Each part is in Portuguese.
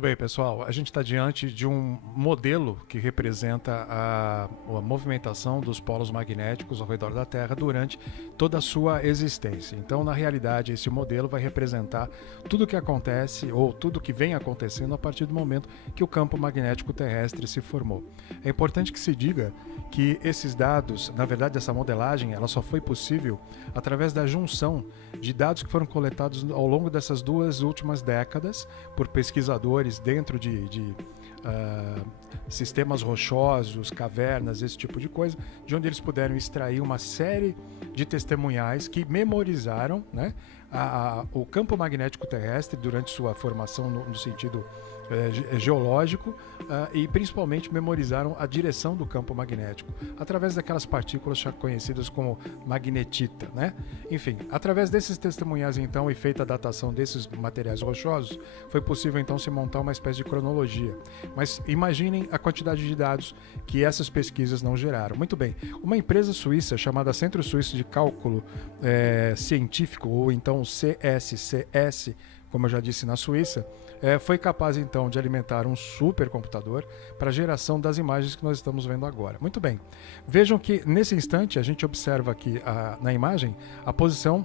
Muito bem, pessoal. A gente está diante de um modelo que representa a movimentação dos polos magnéticos ao redor da Terra durante toda a sua existência. Então, na realidade, esse modelo vai representar tudo o que acontece ou tudo o que vem acontecendo a partir do momento que o campo magnético terrestre se formou. É importante que se diga que esses dados, na verdade, essa modelagem, ela só foi possível através da junção de dados que foram coletados ao longo dessas duas últimas décadas por pesquisadores dentro de sistemas rochosos, cavernas, esse tipo de coisa, de onde eles puderam extrair uma série de testemunhais que memorizaram, né, o campo magnético terrestre durante sua formação no sentido geológico e principalmente memorizaram a direção do campo magnético através daquelas partículas já conhecidas como magnetita, né? Enfim, através desses testemunhais então e feita a datação desses materiais rochosos, foi possível então se montar uma espécie de cronologia. Mas imaginem a quantidade de dados que essas pesquisas não geraram. Muito bem, uma empresa suíça chamada Centro Suíço de Cálculo Científico, ou então CSCS, como eu já disse, na Suíça, foi capaz então de alimentar um supercomputador para a geração das imagens que nós estamos vendo agora. Muito bem, vejam que nesse instante a gente observa aqui na imagem a posição,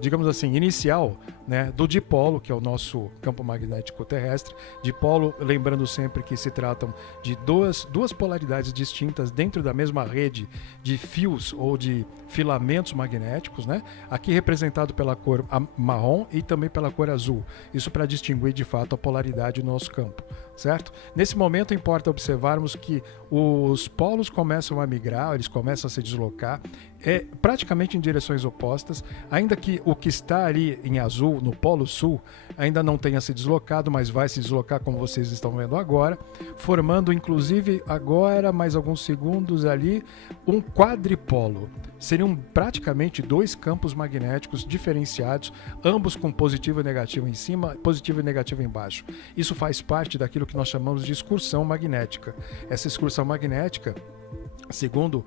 digamos assim, inicial, né, do dipolo, que é o nosso campo magnético terrestre. Dipolo, lembrando sempre que se tratam de duas polaridades distintas dentro da mesma rede de fios ou de filamentos magnéticos, né? Aqui representado pela cor marrom e também pela cor azul. Isso para distinguir de fato a polaridade do nosso campo, certo? Nesse momento importa observarmos que os polos começam a migrar, eles começam a se deslocar, praticamente em direções opostas, ainda que o que está ali em azul, no polo sul, ainda não tenha se deslocado, mas vai se deslocar como vocês estão vendo agora, formando inclusive agora, mais alguns segundos ali, um quadripolo. Seriam praticamente dois campos magnéticos diferenciados, ambos com positivo e negativo em cima, positivo e negativo embaixo. Isso faz parte daquilo que nós chamamos de excursão magnética. Essa excursão magnética, segundo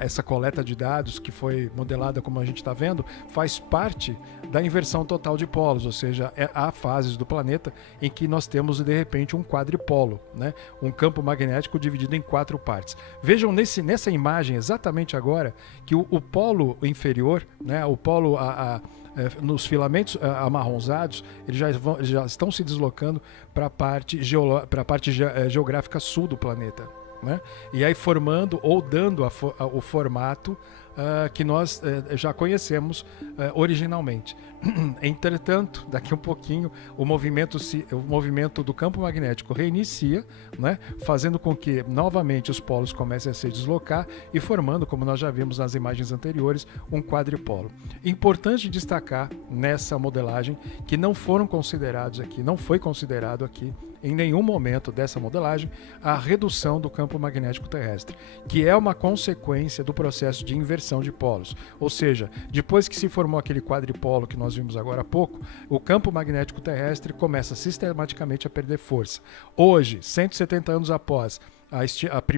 essa coleta de dados que foi modelada como a gente está vendo, faz parte da inversão total de polos, ou seja, há fases do planeta em que nós temos de repente um quadripolo, né? Um campo magnético dividido em quatro partes. Vejam nessa imagem exatamente agora que o polo inferior, né, o polo nos filamentos amarronzados, eles já estão se deslocando para a parte geográfica sul do planeta, né? E aí formando ou dando o formato que nós já conhecemos originalmente. Entretanto, daqui um pouquinho o movimento do campo magnético reinicia, né, fazendo com que novamente os polos comecem a se deslocar e formando, como nós já vimos nas imagens anteriores, um quadripolo. Importante destacar nessa modelagem que não foi considerado aqui em nenhum momento dessa modelagem a redução do campo magnético terrestre, que é uma consequência do processo de inversão de polos. Ou seja, depois que se formou aquele quadripolo que nós vimos agora há pouco, o campo magnético terrestre começa sistematicamente a perder força. Hoje, 170 anos após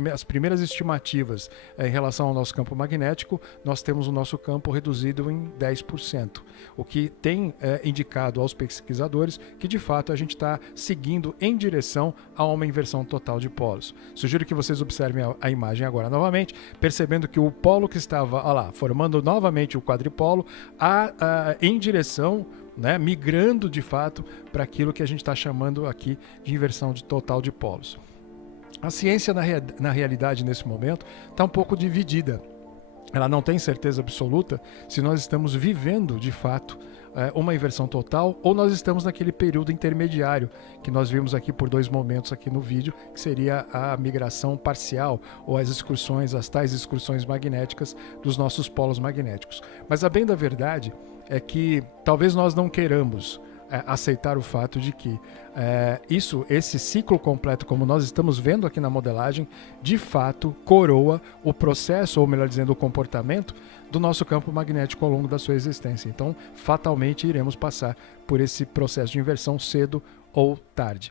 as primeiras estimativas em relação ao nosso campo magnético, nós temos o nosso campo reduzido em 10%, o que tem indicado aos pesquisadores que de fato a gente está seguindo em direção a uma inversão total de polos. Sugiro que vocês observem a imagem agora novamente, percebendo que o polo que estava formando novamente o quadripolo em direção, né, migrando de fato para aquilo que a gente está chamando aqui de inversão total de polos. A ciência, na realidade, nesse momento, está um pouco dividida. Ela não tem certeza absoluta se nós estamos vivendo, de fato, uma inversão total ou nós estamos naquele período intermediário que nós vimos aqui por dois momentos aqui no vídeo, que seria a migração parcial ou as tais excursões magnéticas dos nossos polos magnéticos. Mas a bem da verdade é que talvez nós não queiramos aceitar o fato de que esse ciclo completo, como nós estamos vendo aqui na modelagem, de fato coroa o processo, ou melhor dizendo, o comportamento do nosso campo magnético ao longo da sua existência. Então, fatalmente iremos passar por esse processo de inversão cedo ou tarde.